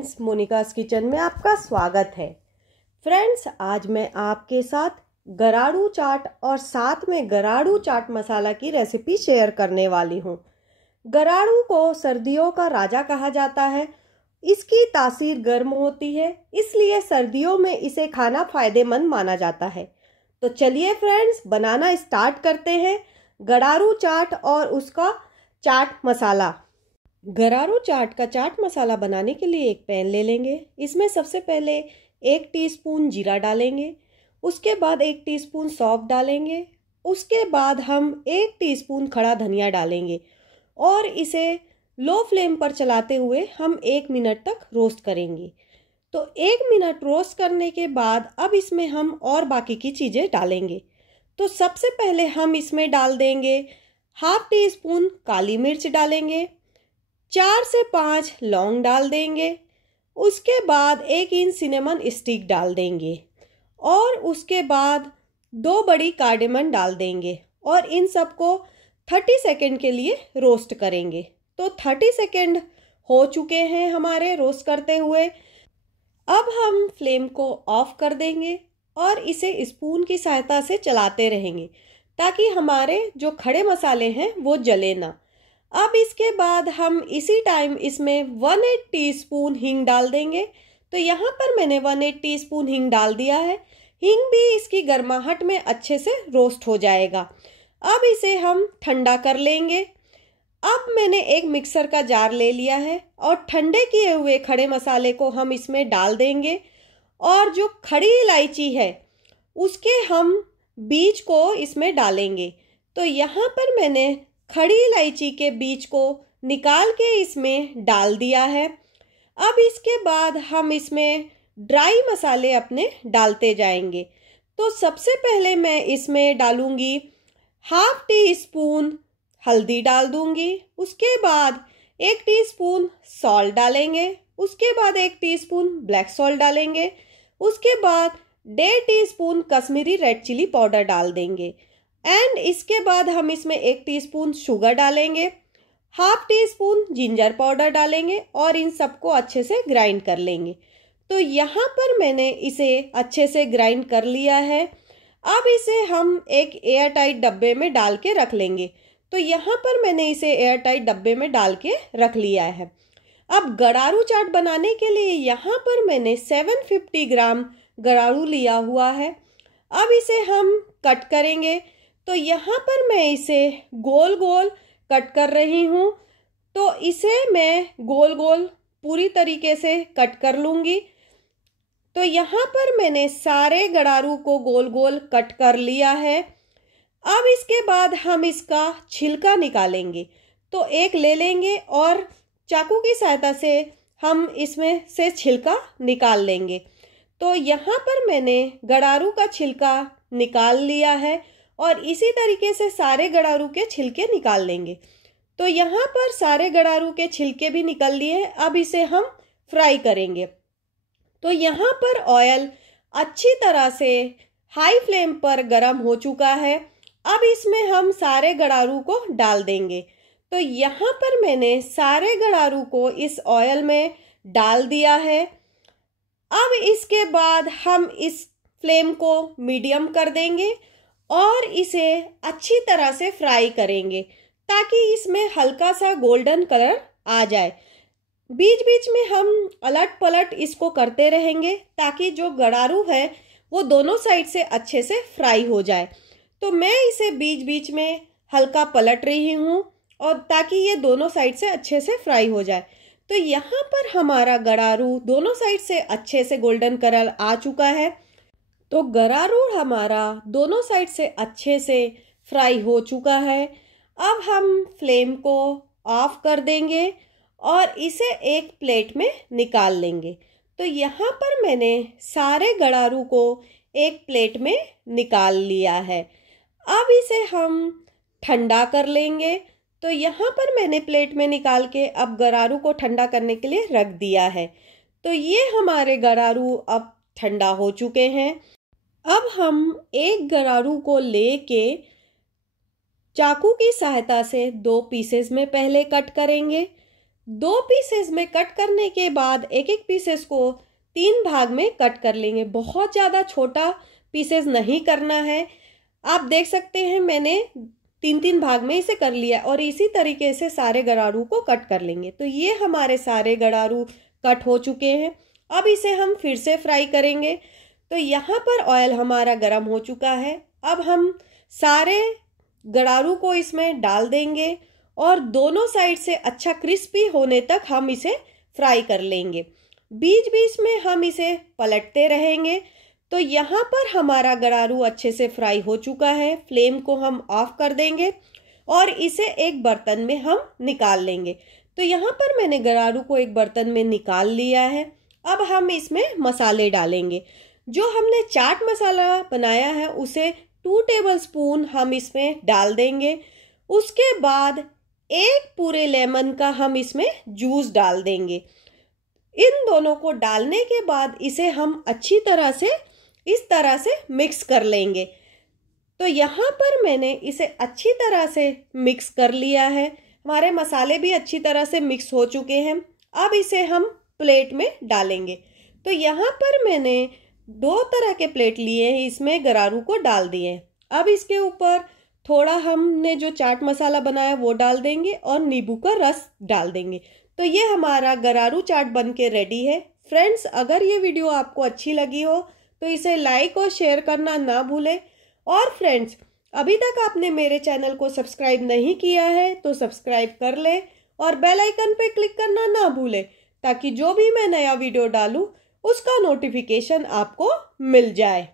Friends, Monika's kitchen में आपका स्वागत है। फ्रेंड्स, आज मैं आपके साथ गराड़ू चाट और साथ में गराड़ू चाट मसाला की रेसिपी शेयर करने वाली हूँ। गराड़ू को सर्दियों का राजा कहा जाता है। इसकी तासीर गर्म होती है, इसलिए सर्दियों में इसे खाना फायदेमंद माना जाता है। तो चलिए फ्रेंड्स, बनाना स्टार्ट करते हैं गराड़ू चाट और उसका चाट मसाला। गराड़ू चाट का चाट मसाला बनाने के लिए एक पैन ले लेंगे। इसमें सबसे पहले 1 टीस्पून जीरा डालेंगे, उसके बाद 1 टीस्पून सौंफ डालेंगे, उसके बाद हम 1 टीस्पून खड़ा धनिया डालेंगे और इसे लो फ्लेम पर चलाते हुए हम 1 मिनट तक रोस्ट करेंगे। तो 1 मिनट रोस्ट करने के बाद अब इसमें हम और बाकी की चीज़ें डालेंगे। तो सबसे पहले हम इसमें डाल देंगे ½ टीस्पून काली मिर्च डालेंगे, 4 से 5 लौंग डाल देंगे, उसके बाद 1 इंच सिनेमन स्टिक डाल देंगे और उसके बाद 2 बड़ी कार्डेमन डाल देंगे और इन सबको 30 सेकेंड के लिए रोस्ट करेंगे। तो 30 सेकेंड हो चुके हैं हमारे रोस्ट करते हुए। अब हम फ्लेम को ऑफ कर देंगे और इसे स्पून की सहायता से चलाते रहेंगे ताकि हमारे जो खड़े मसाले हैं वो जले ना। अब इसके बाद हम इसी टाइम इसमें 1/8 टीस्पून हींग डाल देंगे। तो यहाँ पर मैंने 1/8 टीस्पून हींग डाल दिया है। हींग भी इसकी गर्माहट में अच्छे से रोस्ट हो जाएगा। अब इसे हम ठंडा कर लेंगे। अब मैंने एक मिक्सर का जार ले लिया है और ठंडे किए हुए खड़े मसाले को हम इसमें डाल देंगे और जो खड़ी इलायची है उसके हम बीज को इसमें डालेंगे। तो यहाँ पर मैंने खड़ी इलायची के बीज को निकाल के इसमें डाल दिया है। अब इसके बाद हम इसमें ड्राई मसाले अपने डालते जाएंगे। तो सबसे पहले मैं इसमें डालूंगी ½ टीस्पून हल्दी डाल दूंगी, उसके बाद 1 टीस्पून सॉल्ट डालेंगे, उसके बाद 1 टीस्पून ब्लैक सॉल्ट डालेंगे, उसके बाद 1.5 teaspoon Kashmiri red chilli powder डाल देंगे एंड इसके बाद हम इसमें 1 टीस्पून शुगर डालेंगे, ½ टीस्पून जिंजर पाउडर डालेंगे और इन सबको अच्छे से ग्राइंड कर लेंगे। तो यहाँ पर मैंने इसे अच्छे से ग्राइंड कर लिया है। अब इसे हम एक एयर टाइट डब्बे में डाल के रख लेंगे। तो यहाँ पर मैंने इसे एयर टाइट डब्बे में डाल के रख लिया है। अब गराड़ू चाट बनाने के लिए यहाँ पर मैंने 750 ग्राम गराड़ू लिया हुआ है। अब इसे हम कट करेंगे। तो यहाँ पर मैं इसे गोल गोल कट कर रही हूँ। तो इसे मैं गोल गोल पूरी तरीके से कट कर लूँगी। तो यहाँ पर मैंने सारे गराड़ू को गोल गोल कट कर लिया है। अब इसके बाद हम इसका छिलका निकालेंगे। तो एक ले लेंगे और चाकू की सहायता से हम इसमें से छिलका निकाल लेंगे। तो यहाँ पर मैंने गराड़ू का छिलका निकाल लिया है और इसी तरीके से सारे गराड़ू के छिलके निकाल लेंगे। तो यहाँ पर सारे गराड़ू के छिलके भी निकल लिए। अब इसे हम फ्राई करेंगे। तो यहाँ पर ऑयल अच्छी तरह से हाई फ्लेम पर गर्म हो चुका है। अब इसमें हम सारे गराड़ू को डाल देंगे। तो यहाँ पर मैंने सारे गराड़ू को इस ऑयल में डाल दिया है। अब इसके बाद हम इस फ्लेम को मीडियम कर देंगे और इसे अच्छी तरह से फ्राई करेंगे ताकि इसमें हल्का सा गोल्डन कलर आ जाए। बीच बीच में हम अलट पलट इसको करते रहेंगे ताकि जो गराड़ू है वो दोनों साइड से अच्छे से फ्राई हो जाए। तो मैं इसे बीच बीच में हल्का पलट रही हूँ और ताकि ये दोनों साइड से अच्छे से फ्राई हो जाए। तो यहाँ पर हमारा गराड़ू दोनों साइड से अच्छे से गोल्डन कलर आ चुका है। तो गराड़ू हमारा दोनों साइड से अच्छे से फ्राई हो चुका है। अब हम फ्लेम को ऑफ कर देंगे और इसे एक प्लेट में निकाल लेंगे। तो यहाँ पर मैंने सारे गराड़ू को एक प्लेट में निकाल लिया है। अब इसे हम ठंडा कर लेंगे। तो यहाँ पर मैंने प्लेट में निकाल के अब गराड़ू को ठंडा करने के लिए रख दिया है। तो ये हमारे गराड़ू अब ठंडा हो चुके हैं। अब हम एक गराड़ू को लेके चाकू की सहायता से 2 पीसेस में पहले कट करेंगे। 2 पीसेस में कट करने के बाद एक एक पीसेस को 3 भाग में कट कर लेंगे। बहुत ज़्यादा छोटा पीसेस नहीं करना है। आप देख सकते हैं मैंने 3-3 भाग में इसे कर लिया और इसी तरीके से सारे गरारू को कट कर लेंगे। तो ये हमारे सारे गरारू कट हो चुके हैं। अब इसे हम फिर से फ्राई करेंगे। तो यहाँ पर ऑयल हमारा गर्म हो चुका है। अब हम सारे गरारू को इसमें डाल देंगे और दोनों साइड से अच्छा क्रिस्पी होने तक हम इसे फ्राई कर लेंगे। बीच बीच में हम इसे पलटते रहेंगे। तो यहाँ पर हमारा गरारू अच्छे से फ्राई हो चुका है। फ्लेम को हम ऑफ कर देंगे और इसे एक बर्तन में हम निकाल लेंगे। तो यहाँ पर मैंने गरारू को एक बर्तन में निकाल लिया है। अब हम इसमें मसाले डालेंगे। जो हमने चाट मसाला बनाया है उसे 2 टेबलस्पून हम इसमें डाल देंगे। उसके बाद 1 पूरे लेमन का हम इसमें जूस डाल देंगे। इन दोनों को डालने के बाद इसे हम अच्छी तरह से इस तरह से मिक्स कर लेंगे। तो यहाँ पर मैंने इसे अच्छी तरह से मिक्स कर लिया है। हमारे मसाले भी अच्छी तरह से मिक्स हो चुके हैं। अब इसे हम प्लेट में डालेंगे। तो यहाँ पर मैंने 2 तरह के प्लेट लिए हैं, इसमें गरारू को डाल दिए। अब इसके ऊपर थोड़ा हमने जो चाट मसाला बनाया वो डाल देंगे और नींबू का रस डाल देंगे। तो ये हमारा गरारू चाट बन के रेडी है। फ्रेंड्स, अगर ये वीडियो आपको अच्छी लगी हो तो इसे लाइक और शेयर करना ना भूलें। और फ्रेंड्स, अभी तक आपने मेरे चैनल को सब्सक्राइब नहीं किया है तो सब्सक्राइब कर लें और बेल आइकन पे क्लिक करना ना भूलें, ताकि जो भी मैं नया वीडियो डालूं उसका नोटिफिकेशन आपको मिल जाए।